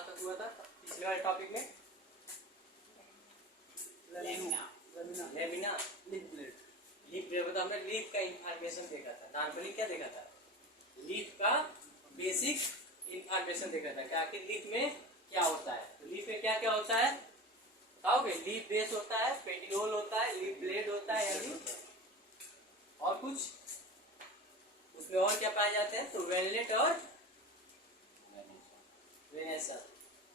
कहाँ तक हुआ था पिछले वाले टॉपिक में? Lamina leaf blade. हमने लीफ का इंफॉर्मेशन देखा था। नॉर्मली क्या देखा था? लीफ का बेसिक इंफॉर्मेशन देखा था कि आखिर लीफ में क्या होता है। तो लीफ में क्या क्या होता है बताओगे? लीफ बेस होता है, पेटियोल होता है, लीफ ब्लेड होता है, यानी और कुछ उसमें और क्या पाए जाते हैं? तो वेनलेट और वेनेसन।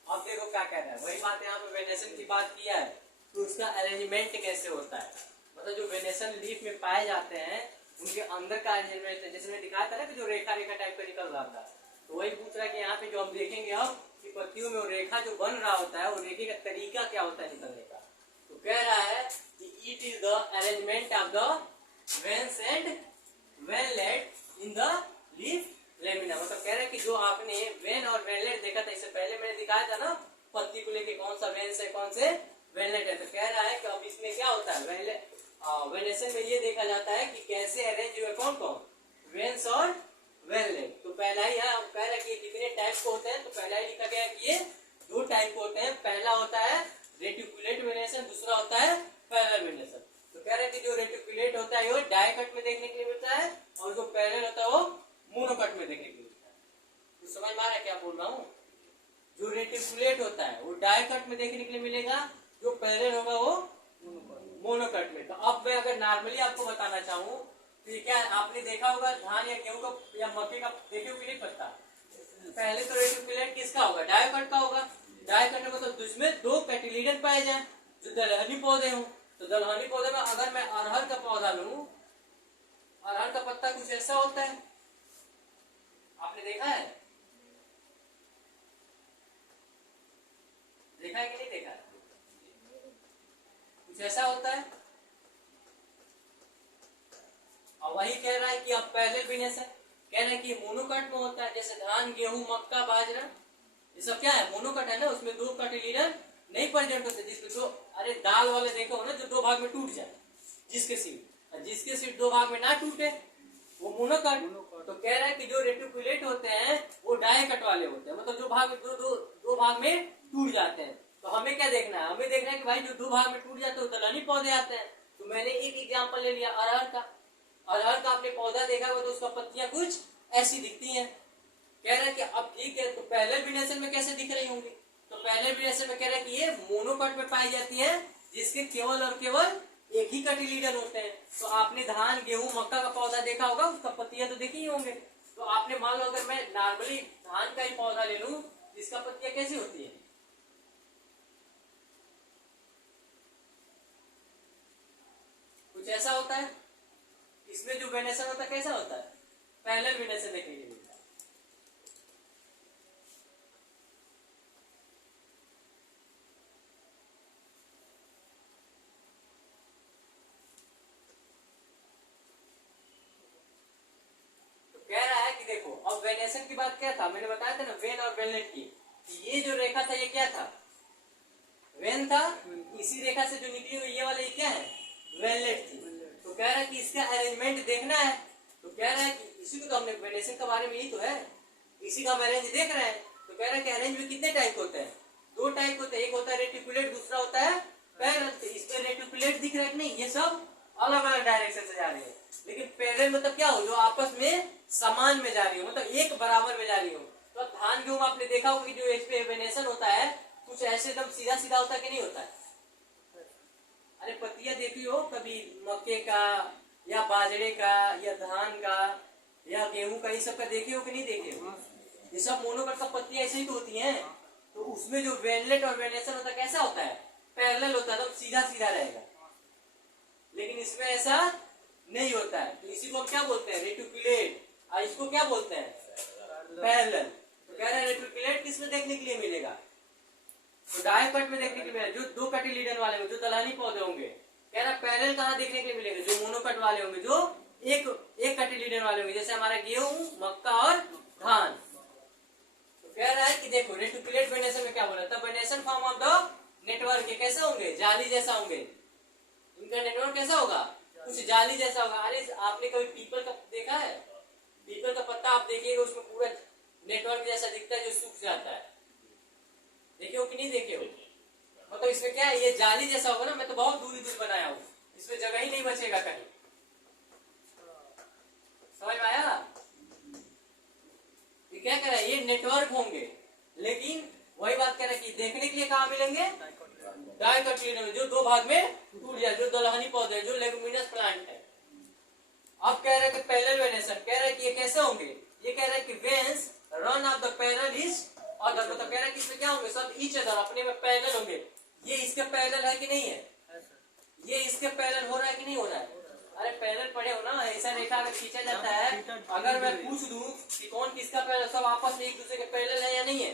अब देखो क्या कह रहा है, वही बात यहाँ पे वेनेसन की बात किया है। तो उसका अरेंजमेंट कैसे होता है, मतलब जो वेनेसन लीफ में पाए जाते हैं उनके अंदर का अरेंजमेंट है। जैसे मैंने दिखाया था ना कि जो रेखा रेखा टाइप का निकल रहा था, तो वही पूछ रहा है कि यहाँ पे जो हम देखेंगे अब कि पत्तियों में वो रेखा जो बन रहा होता है, वो रेखे का तरीका क्या होता है निकलने का। तो कह रहा है कि it is the arrangement of the veins and veinlet in the leaf lamina. मतलब कह रहे हैं कि जो आपने वेन और वेनलेट देखा था, इससे पहले मैंने दिखाया था ना पत्ती को लेके कौन सा वेन्स है कौन से वेनलेट है। तो कह रहा है कि अब इसमें क्या होता है, वेनेसन में ये देखा जाता है कि कैसे अरेंज हुए कौन कौन वेन्स और वेनलेट। तो पहला ही यहाँ कह रहा है कि कितने टाइप को होते हैं। तो पहला ही लिखा गया है कि ये दो टाइप को होते हैं। पहला होता है रेटिकुलेट वेनेसन, दूसरा होता है पैरेलल वेनेसन। तो कह रहे हैं कि जो रेटिकुलेट होता है वो डायकट में देखने के लिए मिलता है, और जो पैरेलल होता है वो मोनोकट में देखने के लिए मिलता है। तो समझ में आ रहा है क्या बोल रहा हूँ? जो रेटिकुलेट होता है वो डायकट में देखने के लिए मिलेगा, जो पैरेलल होगा वो मोनोकट में। तो अब मैं अगर नॉर्मली आपको बताना चाहूँ तो ये क्या आपने देखा होगा धान या गेहूं का या मक्के का देखे हो कि नहीं पत्ता? पहले तो रेटिकुलेट किसका होगा? डायकट का होगा। डायकट में मतलब जिसमें दो कैटिलीडन पाए जाए जो दलहनी पौधे हों। तो दलहनी पौधे में अगर मैं अरहर का पौधा लूं, अरहर का पत्ता कुछ ऐसा होता है, आपने देखा है? देखा है कि नहीं देखा है? कुछ ऐसा होता है। और वही कह रहा है कि अब पहले वेनेसन कह रहे हैं कि मोनोकट में होता है। जैसे धान गेहूं मक्का बाजरा ये सब क्या है? मोनोकट है ना, उसमें दो कैटिलीडन नहीं प्रेजेंट होते। जिसमें दो, अरे दाल वाले देखो ना जो दो भाग में टूट जाए, जिसके सीड दो भाग में ना टूटे वो मोनोकट। तो कह रहा है कि जो रेटिकुलेट होते हैं वो डायकट वाले होते हैं, मतलब जो भाग में दो भाग में टूट जाते हैं। तो हमें क्या देखना है? हमें देखना है कि भाई जो दो भाग में टूट जाते हैं दलहनी पौधे आते हैं। तो मैंने एक एग्जाम्पल ले लिया अरहर का। अरहर का आपने पौधा देखा होगा तो उसका पत्तियां कुछ ऐसी दिखती हैं। कह रहा है कि अब ठीक है, तो पहले वेनेसन में कैसे दिख रही होंगी? तो पहले वेनेसन में कह रहा है कि ये मोनोकट में पाई जाती है, जिसके केवल और केवल एक ही कैटिलीडन होते हैं। तो आपने धान गेहूं मक्का का पौधा देखा होगा, उसका पत्तियां तो देखी ही होंगे। तो आपने मान लो अगर मैं नॉर्मली धान का ही पौधा ले लूं, इसका पत्तियां कैसी होती है? कुछ ऐसा होता है। इसमें जो वेनेसन होता है कैसा होता है? पहले वेनेसन देखने के लिए मिलता है। तो कह रहा है कि देखो अब वेनेसन की बात क्या था, मैंने बताया था ना वेन और वेनलेट की। ये जो रेखा था ये क्या था? वेन था। इसी रेखा से जो निकली हुई ये वाली ये क्या है? वेनलेट थी। तो कह रहा है कि इसका अरेंजमेंट देखना है। तो कह रहा है कि इसी को तो हमने वेनेसन के बारे में यही तो है, इसी का हम अरेंज देख रहे हैं। तो कह रहा है कि अरेंज में कितने टाइप होते हैं? दो टाइप होते हैं, एक होता है रेटिकुलेट, दूसरा होता है पैरेलल। इसमें रेटिकुलेट दिख रहा है कि नहीं? ये सब अलग अलग डायरेक्शन से जा रही है। लेकिन पैरेलल मतलब क्या हो? जो आपस में समान में जा रही हो, मतलब एक बराबर में जा रही हो। तो धान गेहूं आपने देखा होगा कि जो इस पे वेनेसन होता है कुछ ऐसे एकदम सीधा सीधा होता है कि नहीं होता है? अरे पत्तियां देखी हो कभी मक्के का या बाजरे का या धान का या गेहूं का, ये सब का देखे हो कि नहीं देखे हो? ये सब मोनोकट का पत्तियां ऐसे ही तो होती हैं। तो उसमें जो वेनलेट और वेनेसन होता है कैसा होता है? पैरेलल होता है, तो सीधा सीधा रहेगा। लेकिन इसमें ऐसा नहीं होता है। तो इसी को हम क्या बोलते हैं? रेटिकुलेट। और इसको क्या बोलते हैं? पैरेलल। तो कह रहे हैं रेटिकुलेट किसमें देखने के लिए मिलेगा? तो डायकट में देखने के लिए मिलेगा, जो दो कैटिलीडन वाले होंगे, जो दलहनी पौधे होंगे। कह रहा है पैरेलल कहाँ देखने के लिए मिलेगा? जो मोनोकट वाले होंगे, जो एक कैटिलीडन वाले होंगे, जैसे हमारा गेहूं मक्का और धान। तो कह रहा है कि देखो रेटिकुलेट वेनेसन में क्या बोला था? Venation form of the network के कैसे होंगे? जाली जैसा होंगे। इनका नेटवर्क कैसा होगा? कुछ जाली जैसा होगा। अरे आपने कभी पीपल का देखा है? पीपल का पत्ता आप देखिएगा उसमें पूरा नेटवर्क जैसा दिखता है जो सूख जाता है। देखे हो कि नहीं देखे हो? मतलब इसमें क्या है, ये जाली जैसा होगा ना, मैं तो बहुत दूरी दूर बनाया हूँ, इसमें जगह ही नहीं बचेगा कहीं। समझ में आया? ये क्या कह रहा है, ये नेटवर्क होंगे, लेकिन वही बात कह रहा है कि देखने के लिए कहाँ मिलेंगे, डाइकोटिलेडोन में, जो दो भाग में टूट जाए, जो दलहनी पौधे, जो लेगुमिनस प्लांट है। अब कह रहे हैं कि पैरेलल वेनेशन, कह रहे हैं कि ये कैसे होंगे, ये कह रहे हैं कि veins run of the parallel is other, मतलब कह रहे हैं कि इसमें क्या होंगे, सब ईच अदर, अपने में पैरेलल होंगे। ये इसके पैरेलल है कि नहीं है, ये इसके पैरेलल हो रहा है कि नहीं हो रहा है? अरे पैरेलल पढ़े हो ना, ऐसा रेखा अगर खींचा जाता है, अगर मैं पूछ दूं कि कौन किसका पैरेलल, सब आपस में एक दूसरे के पैरेलल है या नहीं है,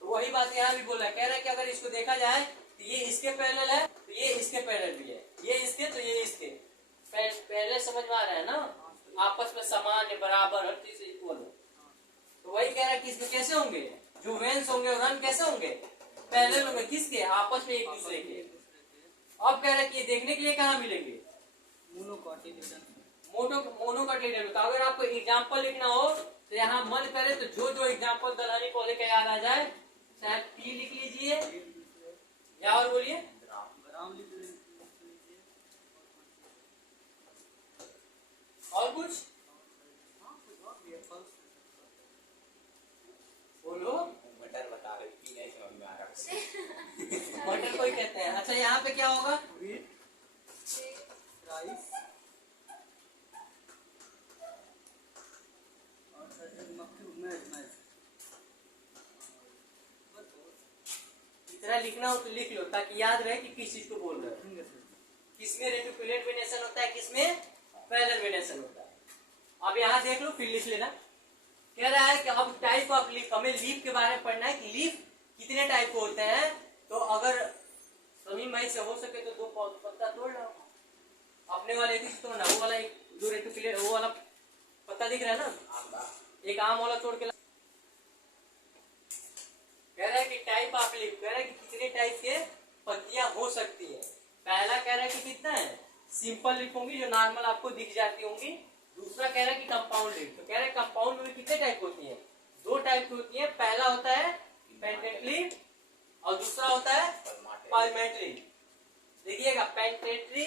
तो वही बात यहाँ भी बोल रहा है, कह रहा है कि अगर इसको देखा जाए तो ये इसके पैरेलल है, तो ये इसके पैरेलल भी है, ये इसके तो ये इसके पैरेलल। समझ में आ रहा है ना, आपस में समान है, बराबर, हर चीज इक्वल हो। तो वही कह रहा है कि इसमें कैसे होंगे, जो वेन्स होंगे और रन कैसे होंगे, पैरेलल होंगे, किसके, आपस में एक दूसरे के। अब कह रहा है कि ये देखने के लिए कहाँ मिलेंगे, मोनोकोटिलेडोन। तो अगर आपको एग्जाम्पल लिखना हो तो यहाँ मन करे तो जो जो एग्जाम्पल दलहनी पौधे का याद आ जाए, चाहे पी लिख लीजिए या और बोलिए और कुछ बोलो। मटर बता रहे कि नहीं समझ में आ रहा। मटर कोई कहते हैं। अच्छा यहाँ पे क्या होगा, राइस इतना लिखना हो तो लिख लो, ताकि याद रहे कि किस चीज को बोल रहे हो। किसमें रेटिकुलेट वेनेशन होता है, किसमें पैरेलल वेनेशन होता है। अब यहाँ देख लो, फिर लिख लेना। कह रहा है कि अब टाइप ऑफ लीफ, हमें लीफ के बारे में पढ़ना है कि लीफ कितने टाइप के होते हैं। तो अगर सभी मई से हो सके तो दो पत्ता तोड़ लो, अपने वाले एक ही तोड़ना, वो वाला एक जो रेटिकुलेट, वो वाला पत्ता दिख रहा है ना, एक आम वाला तोड़ के। कह रहा है कि टाइप ऑफ लीफ, कह रहा है कि कितने टाइप के पत्तियां हो सकती है। पहला कह रहा है कि कितना है, सिंपल लीफ होंगी जो नॉर्मल आपको दिख जाती होंगी। दूसरा कह रहा है कि कंपाउंड लीफ, तो कह रहा है कंपाउंड में कितने टाइप होती है, दो टाइप की होती है। पहला होता है पेंटेटली और दूसरा होता है पाल्मेटली। देखिएगा, पेंटेटली,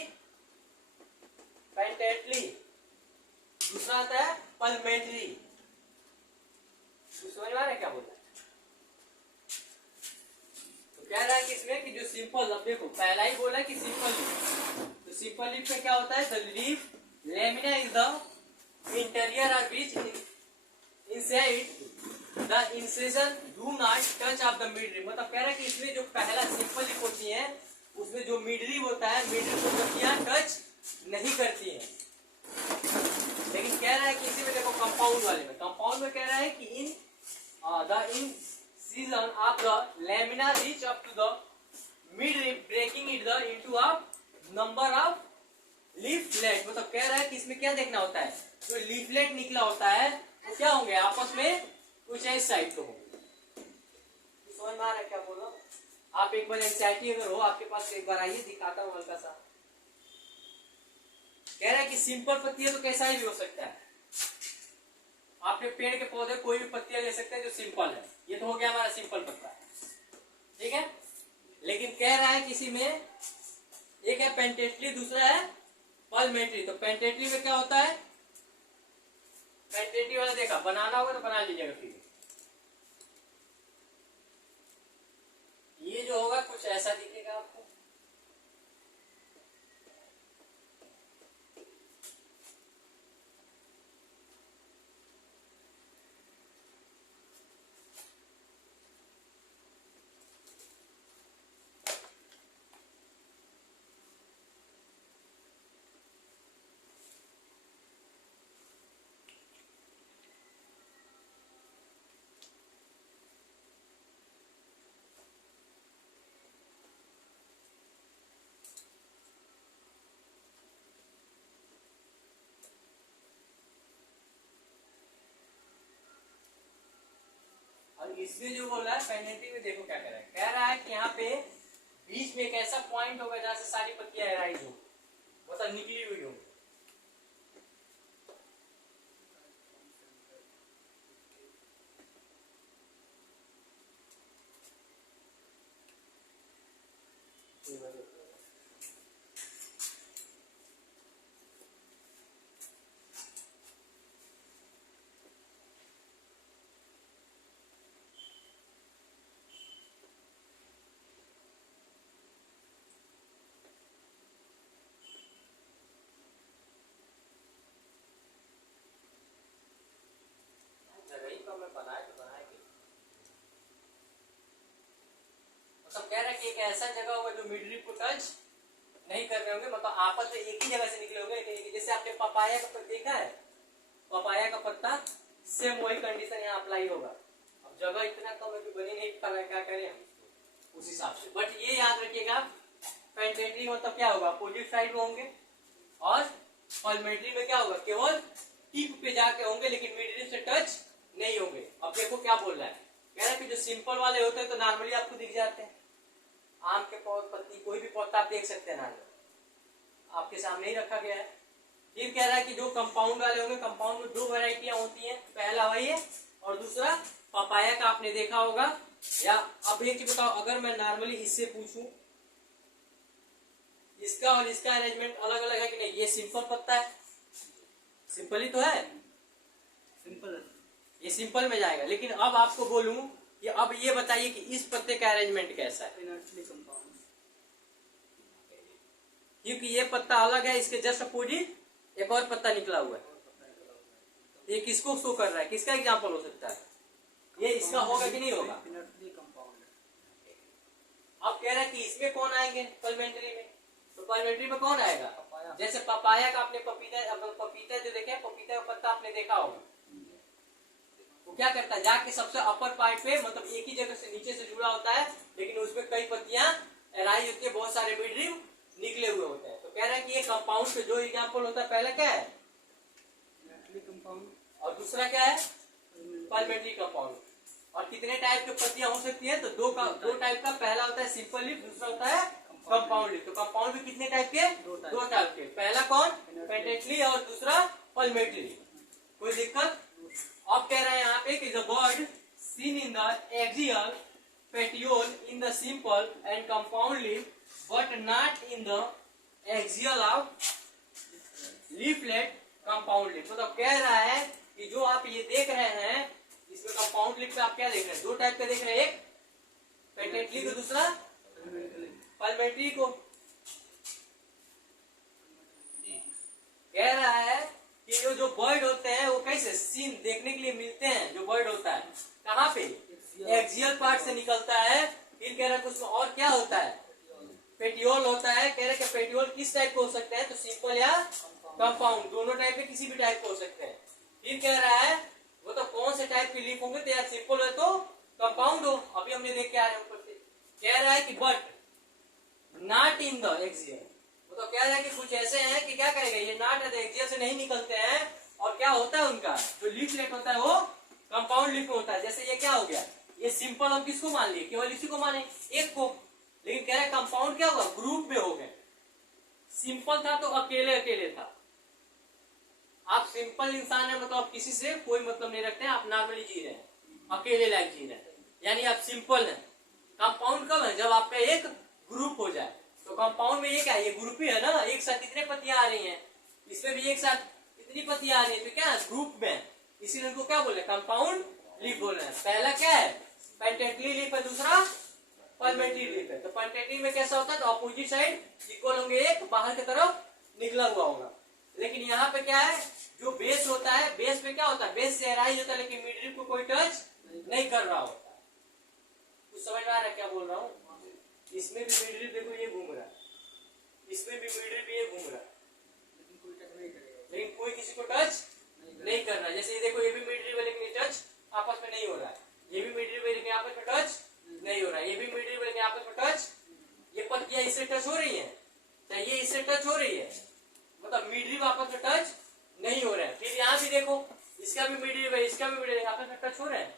दूसरा आता है पाल्मेटली। समझ में आ रहा है क्या बोल रहा है? कह रहा है कि इसमें कि जो सिंपल, अब देखो पहला ही बोला कि सिंपल लीफ, तो सिंपल लीफ में क्या होता है, the leaf lamina is the interior और बीच inside the incision do not touch of the mid leaf. मतलब कह रहा है कि इसमें जो पहला सिंपल लीफ होती है, उसमें जो मिड लीफ होता है, मिड लीफ को पत्तियां टच नहीं करती है। लेकिन कह रहा है कि इसी में देखो कंपाउंड वाले में, कंपाउंड में कह रहा है कि in the season of the lamina reach up to the midrib, breaking it into a number of leaflet। मतलब कह रहा है कि इसमें क्या देखना होता है, जो लीफलेट निकला होता है वो क्या होंगे, आपस में कुछ इस साइड को होंगे। समझ में आ रहा है क्या बोल रहा हूँ? आप एक बार एंजाइटी अगर हो आपके पास, एक बार आइए, दिखाता हूँ हल्का सा। कह रहा है कि सिंपल पत्ती है तो कैसा ही भी हो सकता है, आपके पेड़ के पौधे कोई भी पत्तियां ले सकते हैं जो सिंपल है। ये तो हो गया हमारा सिंपल पत्ता, ठीक है। लेकिन कह रहा है किसी में एक है पेंटेटली, दूसरा है पाल्मेटली। तो पेंटेटली में क्या होता है, पेंटेटली वाला देखा, बनाना होगा तो बना लीजिएगा। फिर ये जो होगा कुछ ऐसा दिखेगा आपको। इसमें जो बोल रहा है पेनेट्री में, देखो क्या कह रहा है, कह रहा है कि यहाँ पे बीच में एक ऐसा पॉइंट होगा जहां से सारी पत्तियां एराइज हो, मतलब निकली हुई हो। मतलब कह रहा है कि एक ऐसा जगह होगा जो मिड लीफ को टच नहीं कर रहे होंगे, मतलब आपस में एक ही जगह से निकले होंगे। जैसे आपने पपाया का पत्ता देखा है, पपाया का पत्ता, सेम वही कंडीशन यहाँ अप्लाई होगा। अब जगह इतना कम है कि बनी नहीं पा रहा है, क्या करें हम उस हिसाब से। बट ये याद रखिएगा, पेंटेंटली मतलब क्या होगा, अपोजिट साइड में होंगे, और पल्मेंट्री में क्या होगा, केवल टिप पे जाके होंगे, लेकिन मिड लीफ से टच नहीं होंगे। अब देखो क्या बोल रहा है, कह रहा है कि जो सिंपल वाले होते हैं तो नॉर्मली आपको दिख जाते हैं, आम के पत्ती कोई भी पौधा आप देख सकते हैं नॉर्मल, आपके सामने ही रखा गया है। फिर कह रहा है कि जो कंपाउंड वाले होंगे, कंपाउंड में दो वैरायटियां होती हैं, पहला वही है और दूसरा पपाया का आपने देखा होगा। या अब एक चीज बताओ, अगर मैं नॉर्मली इससे पूछूं, इसका और इसका अरेंजमेंट अलग अलग है कि नहीं, ये सिंपल पत्ता है, सिंपल ही तो है, सिंपल है। ये सिंपल में जाएगा। लेकिन अब आपको बोलूं कि अब ये बताइए कि इस पत्ते का अरेंजमेंट कैसा है, इनर्टली कंपाउंड। क्योंकि ये पत्ता अलग है, इसके जस्ट अपोजिट एक और पत्ता निकला हुआ है। ये किसको शो कर रहा है, किसका एग्जांपल हो सकता है, ये इसका होगा कि नहीं होगा। इनर्टली कंपाउंड। अब कह रहा है कि इसमें कौन आएंगे, पल्मेंट्री में, तो पल्मेंट्री में कौन आएगा, पपाया। जैसे पपाया का आपने पपीता जो देखे, पपीता का पत्ता आपने देखा होगा, वो क्या करता है, जाके सबसे अपर पार्ट पे, मतलब एक ही जगह से नीचे से जुड़ा होता है, लेकिन उसमें कई पत्तियां एराई होती है, बहुत सारे मिड लीफ निकले हुए होते हैं। तो कह रहा है कि ये कंपाउंड पे जो एग्जांपल होता है, पहला क्या है, इनर्टली कंपाउंड, और दूसरा क्या है, पल्मेंट्री कंपाउंड। और कितने टाइप की पत्तियां हो सकती है, तो दो टाइप का, पहला होता है सिंपल लीफ, दूसरा होता है कंपाउंड लीफ। तो कंपाउंड भी कितने टाइप के, दो टाइप के, पहला कौन, पेंटेंटली, और दूसरा पल्मेंट्री। कोई दिक्कत। अब कह रहे हैं यहाँ पे कि the bird seen in the axial petiole in the simple and compound leaf but not in the axial of leaflet compound leaf. मतलब कह रहा है कि जो आप ये देख रहे हैं, इसमें कंपाउंड लीफ पे आप क्या देख रहे हैं, दो टाइप का देख रहे हैं, एक पेटेंटली को, दूसरा पल्मेंट्री को। कह रहा है कि जो बर्ड होते हैं वो कैसे सीन देखने के लिए मिलते हैं, जो बर्ड होता है कहाँ पे, एक्सियल पार्ट से निकलता है। फिर कह रहा है उसमें और क्या होता है, पेटियोल होता है। कह रहे हैं कि पेटियोल किस टाइप को हो सकते हैं, तो सिंपल या कंपाउंड, दोनों टाइप के, किसी भी टाइप को हो सकते हैं। फिर कह रहा है वो तो कौन से टाइप के लीफ होंगे, तो या सिंपल है तो कंपाउंड हो, अभी हमने देख के आए हैं ऊपर से। कह रहा है कि but not in the axial, वो तो कह रहा है कि कुछ ऐसे हैं कि क्या करेंगे, ये नॉट एक्सियल से नहीं निकलते हैं, और क्या होता है उनका जो लीफलेट होता है वो कंपाउंड लीफ में होता है। जैसे ये क्या हो गया, ये सिंपल हम किसको मान लिए, केवल इसी को माने, एक को। लेकिन कह रहा है कंपाउंड क्या होगा, ग्रुप में हो गए। सिंपल था तो अकेले अकेले था, आप सिंपल इंसान है, मतलब आप किसी से कोई मतलब नहीं रखते हैं, आप नॉर्मली जी रहे हैं, अकेले लाइफ जी रहे हैं, यानी आप सिंपल हैं। कंपाउंड कब है, जब आप पे एक ग्रुप हो जाए। तो कंपाउंड में ये क्या है, ये ग्रुप ही है ना, एक साथ कितने पत्तियां आ रही हैं, इसमें भी एक साथ कितनी पत्तियां आ रही है, तो क्या है, ग्रुप में, इसीलिए उनको क्या बोले, कंपाउंड लीफ बोल रहे हैं। पहला क्या है, पेंटेंटली लीफ है, दूसरा पल्मेंट्री लीफ है। तो पेंटेंटली में कैसा होता है, तो अपोजिट साइड इक्वल होंगे, एक बाहर की तरफ निकला हुआ होगा। लेकिन यहाँ पे क्या है, जो बेस होता है, बेस पे क्या होता है, बेस से एराइज होता है, लेकिन मिड लीफ को कोई टच नहीं कर रहा होता। कुछ समझ में आ रहा है क्या बोल रहा हूँ। इसमें भी मिड लीफ देखो, ये घूम रहा है, इसमें भी मिड लीफ ये घूम रहा है, लेकिन कोई टच नहीं करेगा, लेकिन कोई किसी को टच नहीं कर रहा है। जैसे ये देखो, ये भी मिड लीफ है, लेकिन ये टच आपस में नहीं हो रहा है, ये भी मिड लीफ है, लेकिन आपस में टच नहीं हो रहा है, ये भी मिड लीफ है, लेकिन आपस में टच, ये पत्तियां इससे टच हो रही है, ये इससे टच हो रही है, मतलब मिड लीफ आपस में टच नहीं हो रहा है। फिर यहाँ भी देखो, इसका भी मिड लीफ है, इसका भी मिड लीफ, आपस में टच हो रहा है,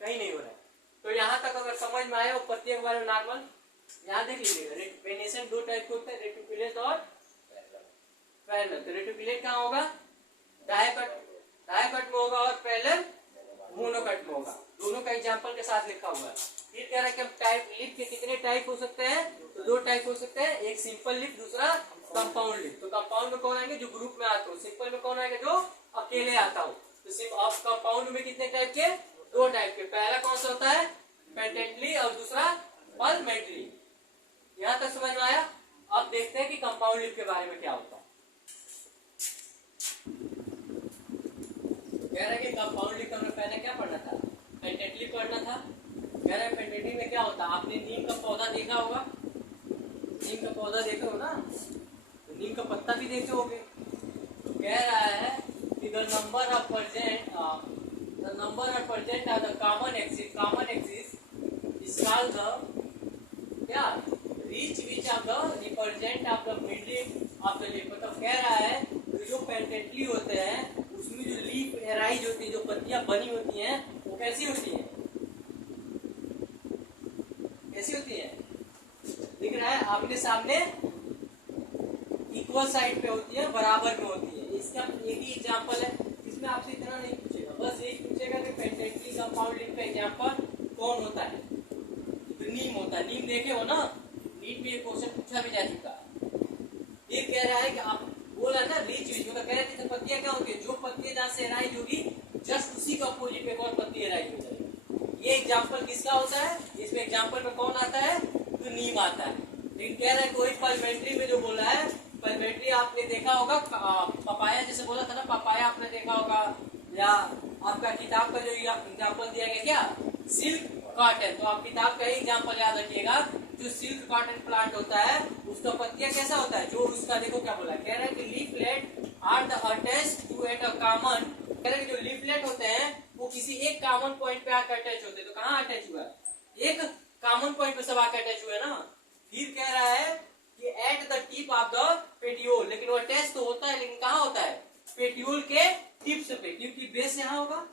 कहीं नहीं हो रहा है। तो यहाँ तक अगर समझ में आए, वो पत्तियों के बारे में नॉर्मल यहाँ देख लीजिएगा। वेनेशन दो टाइप के होते हैं, रेटिकुलेट और पैरेलल। तो रेटिकुलेट कहाँ होगा, दाएं कट में होगा, और पैरेलल मोनोकट में होगा। दोनों का एग्जांपल के साथ लिखा हुआ है। फिर कह रहा है कि हम टाइप लीफ के कितने टाइप हो सकते हैं, तो दो टाइप हो सकते हैं, एक सिंपल लीफ, दूसरा कंपाउंड लीफ। तो कंपाउंड में कौन आएंगे, जो ग्रुप में आता हो, सिंपल में कौन आएगा, जो अकेले आता हो। तो आप कंपाउंड में कितने टाइप के, दो टाइप के, पहला कौन सा होता है, पेंटेंटली, और दूसरा पल्मेंट्री। यहाँ तक समझ में आया। अब देखते हैं कि कंपाउंड लीफ के बारे में क्या होता है। कह रहे हैं कि कंपाउंड लीफ हमने पहले क्या पढ़ना था, पेंटेंटली पढ़ना था, कह रहे हैं पेंटेटिव में क्या होता है, आपने नीम का पौधा देखा होगा, नीम का पौधा देखे हो ना, तो नीम का पत्ता भी देखे होगे। तो कह रहा है कि the number of present of the common axis is called the क्या reach which of the represent of the middle of the leaf. मतलब कह रहा है जो पेंटेटली होते हैं उसमें जो लीफ एराइज होती है, जो पत्तियां बनी होती हैं, वो कैसी होती हैं, कैसी होती है, दिख रहा है आपके सामने, इक्वल साइड पे होती है, बराबर में होती है। इसका एक ही एग्जांपल है, इसमें आपसे इतना नहीं पूछेगा, बस यही पूछेगा कि पेंटेटली कंपाउंड लीफ का एग्जांपल कौन होता है, तो नीम होता है। नीम देखे हो ना, नीट में ये क्वेश्चन पूछा भी जा चुका है। ये कह रहा है कि आप बोला ना रीच विच, मतलब कह रहे थे पत्तियां क्या होती है, जो पत्तियां जहां से एराइज होगी जस्ट उसी का अपोजिट पे कौन पत्ती एराइज हो जाएगी। ये एग्जांपल किसका होता है, इसमें एग्जांपल में कौन आता है, तो नीम आता है। लेकिन कह रहा है कोई पार्लियामेंट्री में जो बोला है, पार्लियामेंट्री आपने देखा होगा, पपाया जैसे बोला था ना, पपाया आपने देखा होगा, या आपका किताब का जो एग्जांपल दिया गया क्या, सिल्क कॉटन, तो आप किताब का ही एग्जांपल याद रखिएगा। जो सिल्क कॉटन प्लांट होता है उसका पत्तियां कैसा होता है, जो उसका देखो क्या बोला, कह रहा है कि leaflet are the attached to at a common, कह रहा है कि जो लीफलेट होते हैं वो किसी एक कॉमन पॉइंट पे आकर अटैच होते हैं। तो कहाँ अटैच हुआ है, एक कॉमन पॉइंट पे सब आकर अटैच हुए ना। फिर कह रहा है कि at the tip of the petiole, लेकिन वो अटैच तो होता है, लेकिन कहाँ होता है, पेटियोल के टिप्स पे, क्योंकि बेस यहाँ होगा,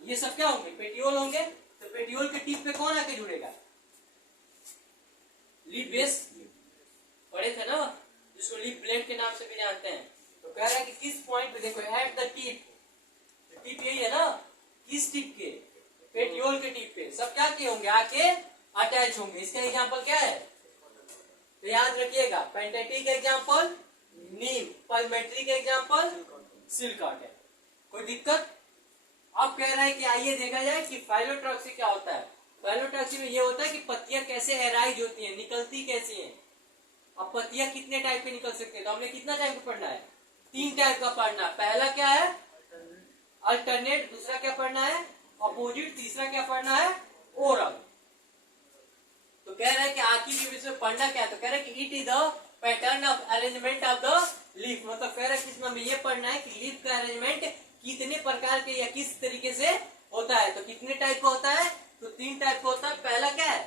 ये सब क्या होंगे, पेटियोल होंगे। तो पेटियोल के टिप पे कौन आके जुड़ेगा, लीफ बेस, पढ़े थे ना, जिसको लीफ ब्लेड के नाम से भी जानते हैं। तो कह रहा है कि किस पॉइंट पे, देखो एट द टिप, टिप यही है ना, किस टिप के, पेटियोल के टिप पे सब क्या किए होंगे, आके अटैच होंगे। इसका एग्जांपल क्या है, तो याद रखिएगा, पेंटेटिव का एग्जांपल नीम, पार्लियामेंट्री का एग्जांपल सिल्क कॉटन। कोई दिक्कत। अब कह रहा है कि आइए देखा जाए कि फाइलोट्रॉक्सी क्या होता है। फाइलोट्रॉक्सी में ये होता है कि पत्तियां कैसे एराइज होती हैं, निकलती कैसी हैं। अब पत्तियां कितने टाइप के निकल सकते हैं, तो हमने कितना टाइप का पढ़ना है, 3 टाइप का पढ़ना है। पहला क्या है, अल्टरनेट, दूसरा क्या पढ़ना है, अपोजिट, तीसरा क्या पढ़ना है, ओरल। तो कह रहा है कि आखिर के विषय में पढ़ना क्या है, तो कह रहा है कि it is the pattern of arrangement of the leaf. मतलब कह रहा है किस में ये पढ़ना है कि लीफ का अरेंजमेंट कितने प्रकार के या किस तरीके से होता है। तो कितने टाइप का होता है, तो 3 टाइप का होता है। पहला क्या है,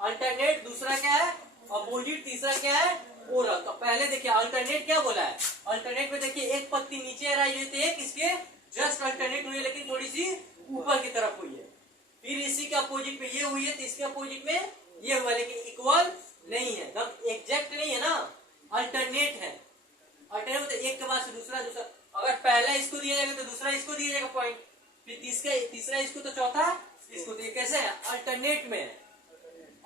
अल्टरनेट, दूसरा क्या है, अपोजिट, तीसरा क्या है, ओरल। तो पहले देखिए अल्टरनेट क्या बोला है, अल्टरनेट में देखिए एक पत्ती नीचे एराइज हुई थी, एक इसके जस्ट अल्टरनेट हुई है, लेकिन थोड़ी सी ऊपर की तरफ हुई है। फिर इसी के अपोजिट में ये हुई है, तो इसके अपोजिट में ये हुआ, लेकिन इक्वल नहीं है, एग्जैक्ट नहीं है ना, अल्टरनेट है। अल्टरनेट मतलब एक के बाद से दूसरा, अगर पहला इसको दिया जाएगा तो दूसरा इसको दिया जाएगा पॉइंट, फिर तीसरा इसको तो चौथा इसको, तो ये कैसे है, अल्टरनेट में,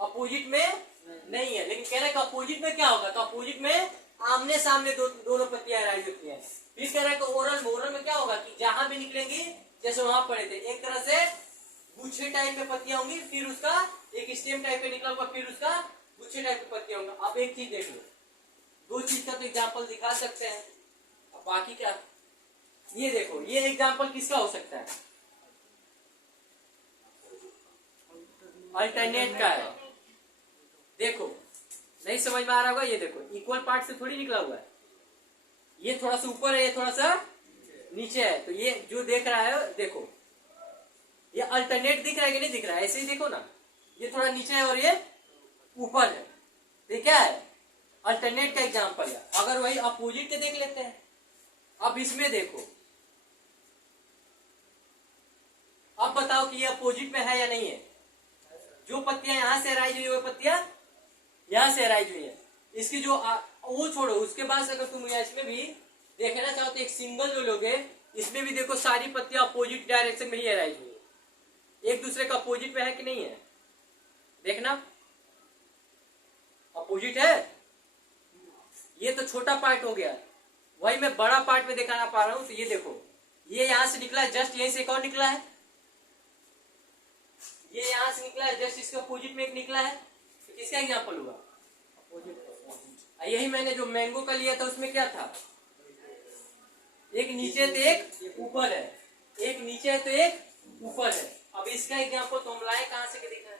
अपोजिट में नहीं है। लेकिन कह रहा है कि अपोजिट में क्या होगा, तो अपोजिट में आमने सामने दोनों पत्तियां एराइज होती है। फिर कह रहा है कि ओरल में क्या होगा कि जहां भी निकलेंगी, जैसे वहां पड़े थे, एक तरह से गुच्छे टाइप में पत्तियां होंगी, फिर उसका एक स्टेम टाइप में निकला होगा, फिर उसका गुच्छे टाइप की पत्तियां होंगी। अब एक चीज देख लो, 2 चीज का तो एग्जाम्पल दिखा सकते हैं, अब बाकी क्या, ये देखो, ये एग्जाम्पल किसका हो सकता है, अल्टरनेट का है। देखो नहीं समझ में आ रहा होगा, ये देखो इक्वल पार्ट से थोड़ी निकला हुआ है, ये थोड़ा सा ऊपर है, ये थोड़ा सा नीचे है। तो ये जो देख रहा है, देखो ये अल्टरनेट दिख रहा है कि नहीं दिख रहा है, ऐसे ही देखो ना, ये थोड़ा नीचे है और ये ऊपर है, तो क्या है, अल्टरनेट का एग्जांपल है। अगर वही अपोजिट के देख लेते हैं, अब इसमें देखो, अब बताओ कि ये अपोजिट में है या नहीं है। जो पत्तियां यहां से एराइज हुई, वो पत्तियां यहां से एराइज हुई है। इसकी जो वो छोड़ो, उसके बाद अगर तुम इसमें भी देखना चाहो तो एक सिंगल जो लोगे, इसमें भी देखो सारी पत्तियां अपोजिट डायरेक्शन में ही एराइज हुई है, एक दूसरे का अपोजिट में है कि नहीं है, देखना अपोजिट है। ये तो छोटा पार्ट हो गया, वही मैं बड़ा पार्ट में दिखाना पा रहा हूं। तो ये देखो, ये यहां से निकला है, जस्ट यहीं से एक और निकला है, ये यहां से निकला है, जस्ट इसके अपोजिट में एक निकला है। तो किसका एग्जांपल हुआ, अपोजिट। यही मैंने जो मैंगो का लिया था उसमें क्या था, एक नीचे तो एक ऊपर है, एक नीचे है तो एक ऊपर है। अब इसका इसका एग्जाम्पल तो हम लाए कहां से के दिखा है।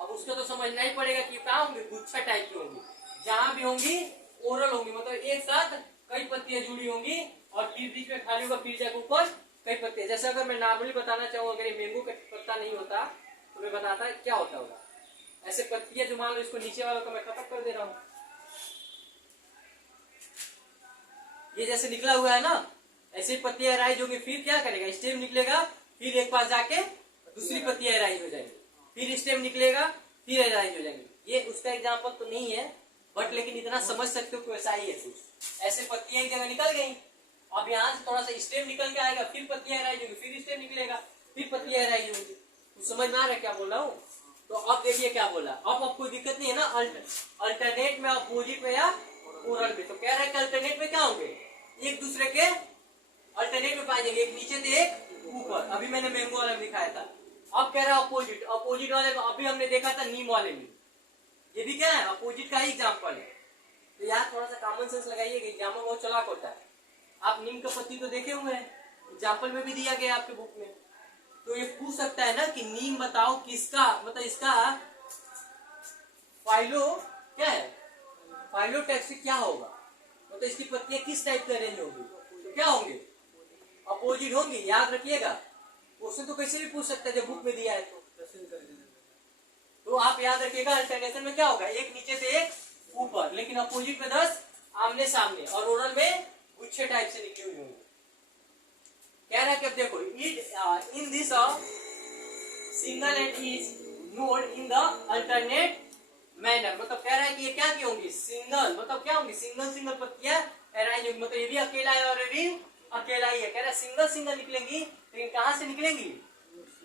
अब उसको तो समझना ही पड़ेगा कि कहाँ होंगे, गुच्छा टाइप की होंगी, जहां भी होंगी ओरल होंगी, मतलब एक साथ कई पत्तियां जुड़ी होंगी और बीच बीच में खाली होगा, फिर जाकर ऊपर कई पत्तियां। जैसे अगर मैं नॉर्मली बताना चाहूँ, अगर ये मैंगो का पत्ता नहीं होता तो मैं बताता क्या होता होगा। ऐसे पत्तियां जो मान लो, इसको नीचे वालों को मैं खत्म कर दे रहा हूँ, ये जैसे निकला हुआ है ना, ऐसे पत्तियां राइज होगी, फिर क्या करेगा, स्टेम निकलेगा, फिर एक पास जाके दूसरी पत्तियां राइज हो जाएंगी, फिर स्टेम निकलेगा, फिर राइज हो जाएंगी। ये उसका एग्जाम्पल तो नहीं है, बट लेकिन इतना समझ सकते हो कि वैसा ही है कुछ। ऐसे पत्तियां एक जगह निकल गई, अब यहाँ से थोड़ा सा स्टेम निकल के आएगा, फिर पत्तियां राइज होगी, फिर स्टेम निकलेगा, फिर पत्तियां राइज होगी। कुछ समझ में आ रहा है क्या बोल रहा हूँ? तो अब देखिए क्या बोला, अब कोई दिक्कत नहीं है ना, अल्टरनेट में, अपोजिट में या ओरल में। तो कह रहा है कि अल्टरनेट में क्या होंगे, एक दूसरे के अल्टरनेट में पाए जाएंगे, एक नीचे से एक ऊपर। अभी मैंने मैंगो वाले में दिखाया था। अब कह रहा है अपोजिट, अपोजिट वाले में अभी हमने देखा था नीम वाले में, ये भी क्या है, अपोजिट का ही एग्जाम्पल है। तो यार थोड़ा सा कॉमन सेंस लगाइए, एग्जाम्पल बहुत चालाक होता है। आप नीम का पत्ती तो देखे हुए हैं, एग्जाम्पल में भी दिया गया आपके बुक में। तो ये पूछ सकता है ना कि नीम बताओ किसका, मतलब इसका फाइलो क्या है, फाइलोटेक्सिक क्या होगा, मतलब इसकी पत्तियां किस टाइप का रेंज होगी, तो क्या होंगे, अपोजिट होंगी। याद रखिएगा, क्वेश्चन तो कैसे भी पूछ सकता है जब बुक में दिया है तो आप याद रखिएगा अल्टरनेशन में क्या होगा, एक नीचे से एक ऊपर, लेकिन अपोजिट में 10 आमने सामने, और ओरल में गुच्छे टाइप से निकली हुई होंगी। कह रहा है कि अब देखो, in this single and is node in the alternate manner, मतलब कह रहा है कि ये क्या की होंगी, सिंगल, मतलब क्या होंगी, सिंगल सिंगल पत्तियां अरेंज होंगी, मतलब ये भी अकेला है और ये भी अकेला ही है। कह रहा है सिंगल सिंगल निकलेंगी, लेकिन कहां से निकलेंगी,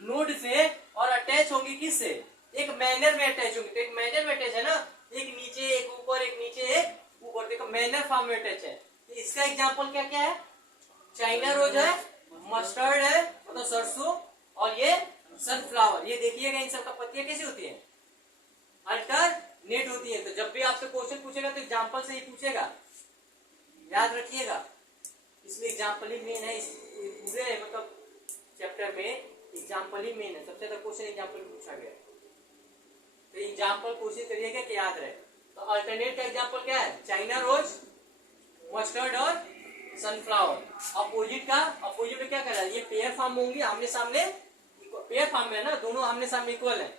नोड से, और अटैच होंगी किससे, एक मैनर में अटैच होंगी। तो एक मैनर में अटैच है ना, एक नीचे एक ऊपर, एक नीचे एक ऊपर, देखो मैनर फॉर्म में अटैच है। तो इसका एग्जाम्पल क्या क्या है, चाइना रोज है, मस्टर्ड है मतलब सरसों, और ये सनफ्लावर। ये देखिएगा इन सबका पत्तियां कैसी होती है, अल्टरनेट होती है। तो जब भी आपसे क्वेश्चन पूछेगा तो एग्जाम्पल से ही पूछेगा, याद रखिएगा। इसमें एग्जाम्पल ही मेन है, इस पूरे मतलब चैप्टर में एग्जाम्पल ही मेन है, सबसे ज्यादा क्वेश्चन एग्जाम्पल पूछा गया। तो एग्जाम्पल कोशिश करिएगा कि याद रहे। तो अल्टरनेट का एग्जाम्पल क्या है, चाइना रोज, मस्टर्ड और सनफ्लावर। अपोजिट का, अपोजिट में क्या कर रहा है, ये पेयर फॉर्म होंगी आमने सामने, पेयर फॉर्म में है ना, दोनों आमने सामने इक्वल है,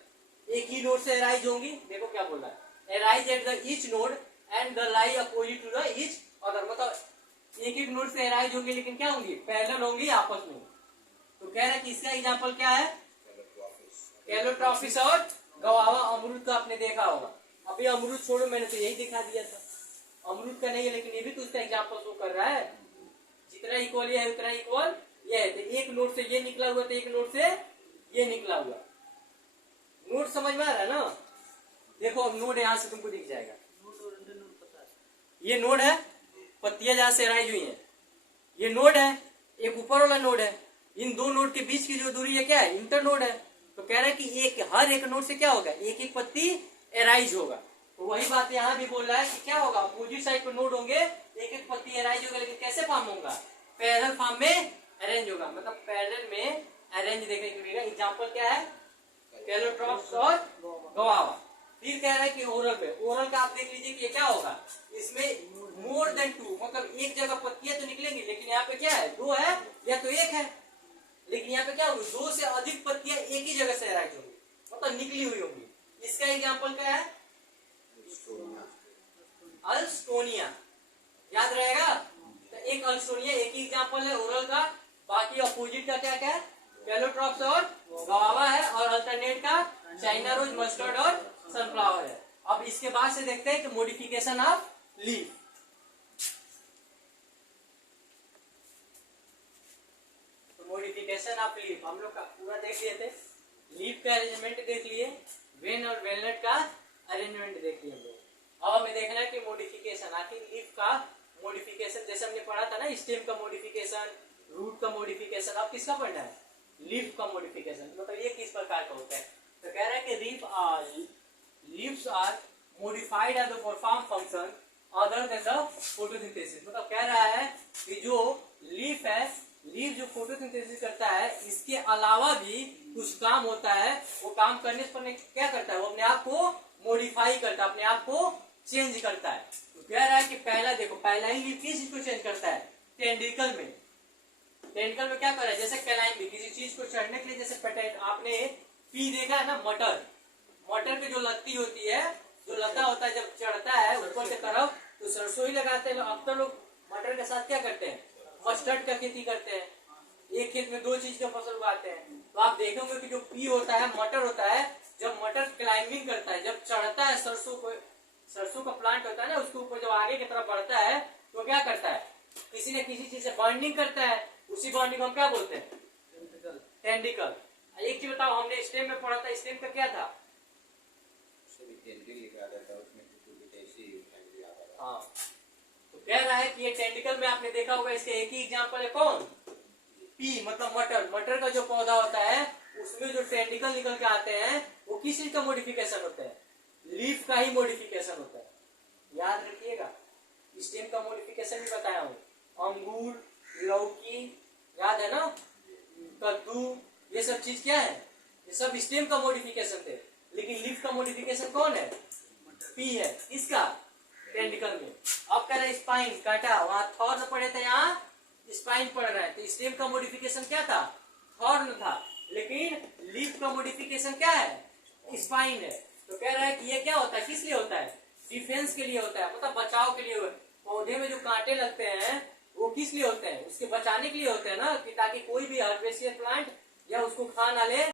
एक ही नोड से एराइज होंगी। देखो क्या बोल रहा है, arise at the each node and the lie opposite to the each other, मतलब एक एक नोड से एराइज होंगी, लेकिन क्या होंगी, पैरेलल होंगी आपस में। तो कह रहा है कि इसका एग्जाम्पल क्या है, कैलोट्रॉपिस और गवावा। अमरूद का आपने देखा होगा, अभी अमरूद छोड़ो, मैंने तो यही दिखा दिया था, अमरूद का नहीं है, लेकिन ये भी तो उसका एग्जाम्पल शो कर रहा है, जितना इक्वल है उतना इक्वल ये है। तो एक नोड से ये निकला हुआ, तो एक नोड से ये निकला हुआ, नोड समझ में आ रहा है ना। देखो अब नोड यहाँ से तुमको दिख जाएगा, ये नोड है, पत्तियां जहां से राइज हुई है, ये नोड है, एक ऊपर वाला नोड है, इन दो नोड के बीच की जो दूरी है क्या है, इंटर नोड है। तो कह रहा है कि एक हर एक नोड से क्या होगा, एक एक पत्ती एराइज होगा। तो वही बात यहाँ भी बोल रहा है कि क्या होगा, अपोजिट साइड पे नोड होंगे, एक एक पत्ती एराइज होगा, लेकिन कैसे फॉर्म होगा, पैरेलल फॉर्म में अरेंज होगा, मतलब पैरेलल में अरेंज देखने को मिलेगा। एग्जाम्पल क्या है, कैलोट्रॉप्स और गवावा। फिर कह रहा है कि ओरल में, ओरल का आप देख लीजिए कि क्या होगा, इसमें मोर देन 2, मतलब एक जगह पत्तियां तो निकलेंगी, लेकिन यहाँ पे क्या है, 2 है या तो 1 है, लेकिन यहाँ पे क्या होगी, 2 से अधिक पत्तियां एक ही जगह से एराइज होंगी, मतलब निकली हुई होंगी। इसका एग्जाम्पल क्या है, अल्स्टोनिया, याद रहेगा। तो एक अल्स्टोनिया एक ही एग्जाम्पल है ओरल का, बाकी अपोजिट का क्या क्या है, कैलोट्रॉप्स और गवावा है, और अल्टरनेट का चाइना रोज, मस्टर्ड और सनफ्लावर है। अब इसके बाद से देखते हैं कि मॉडिफिकेशन ऑफ लीफ। तो मॉडिफिकेशन ऑफ लीफ हम लोग का पूरा देख लिए थे, लीफ का अरेंजमेंट देख लिए, वेन और वेलनट का अरेंजमेंट देख लिए हम लोग। अब हमें देखना है कि मॉडिफिकेशन, आखिर लीफ का मॉडिफिकेशन, जैसे हमने पढ़ा था ना, स्टेम का मॉडिफिकेशन, रूट का मॉडिफिकेशन, अब किसका पढ़ना है, लीफ का मॉडिफिकेशन, मतलब ये किस प्रकार का होता है। तो कह रहा है कि leaves are modified as the perform function other than the photosynthesis, मतलब कह रहा है कि जो लीफ है, लीफ जो फोटोसिंथेसिस करता है, इसके अलावा भी कुछ काम होता है। वो काम करने पर क्या करता है, वो अपने आप को मॉडिफाई करता है, अपने आप को चेंज करता है। तो कह रहा है कि पहला देखो, पहला ही लीफ किस चीज को चेंज करता है, टेंडिकल में। टेंडिकल में क्या कर रहा है, जैसे कैलाइन भी किसी चीज को चढ़ने के लिए, जैसे पेटेंट आपने पी देखा है ना, मटर, मटर की जो लत्ती होती है, जो लता होता है, जब चढ़ता है ऊपर की तरफ तो सरसों ही लगाते हैं। अब तो लोग मटर के साथ क्या करते हैं, मस्टर्ड का खेती करते हैं, एक खेत में 2 चीज का फसल उगाते हैं। तो आप देखेंगे कि जो पी होता है, मटर होता है, जब मटर क्लाइंबिंग करता है, जब चढ़ता है सरसों को, सरसों का प्लांट होता है ना, उसके ऊपर जब आगे की तरफ बढ़ता है तो क्या करता है, किसी न किसी चीज से बॉन्डिंग करता है। उसी बॉन्डिंग को हम क्या बोलते हैं, टेंडिकल। एक चीज बताओ, हमने स्टेम में पढ़ा था, स्टेम का क्या था, हाँ। तो कह रहा है कि ये टेंडिकल में आपने देखा होगा, इसके एक ही एग्जांपल है कौन, पी मतलब मटर। मटर का जो पौधा होता है उसमें जो टेंडिकल निकल के आते हैं वो किस चीज का मॉडिफिकेशन होता है, लीफ का ही मॉडिफिकेशन होता है। याद रखिएगा, स्टेम का मॉडिफिकेशन भी बताया हूँ, अंगूर, लौकी, याद है ना, कद्दू, ये सब चीज क्या है, ये सब स्टेम का मॉडिफिकेशन थे। लेकिन लीफ का मॉडिफिकेशन कौन है, पी है, इसका टेंडिकल में। अब कह रहे हैं स्पाइन, काटा, वहां थॉर्न पढ़े थे, यहाँ स्पाइन पढ़ रहे हैं। तो स्टेम का मॉडिफिकेशन क्या था, थॉर्न था, लेकिन लीफ का मॉडिफिकेशन क्या है, स्पाइन है। तो कह रहा है कि ये क्या होता है, किस लिए होता है, डिफेंस के लिए होता है, मतलब बचाव के लिए। पौधे में जो कांटे लगते हैं वो किस लिए होते हैं, उसके बचाने के लिए होते हैं ना, कि ताकि कोई भी हार्वेस्टियर प्लांट या उसको खा ना ले।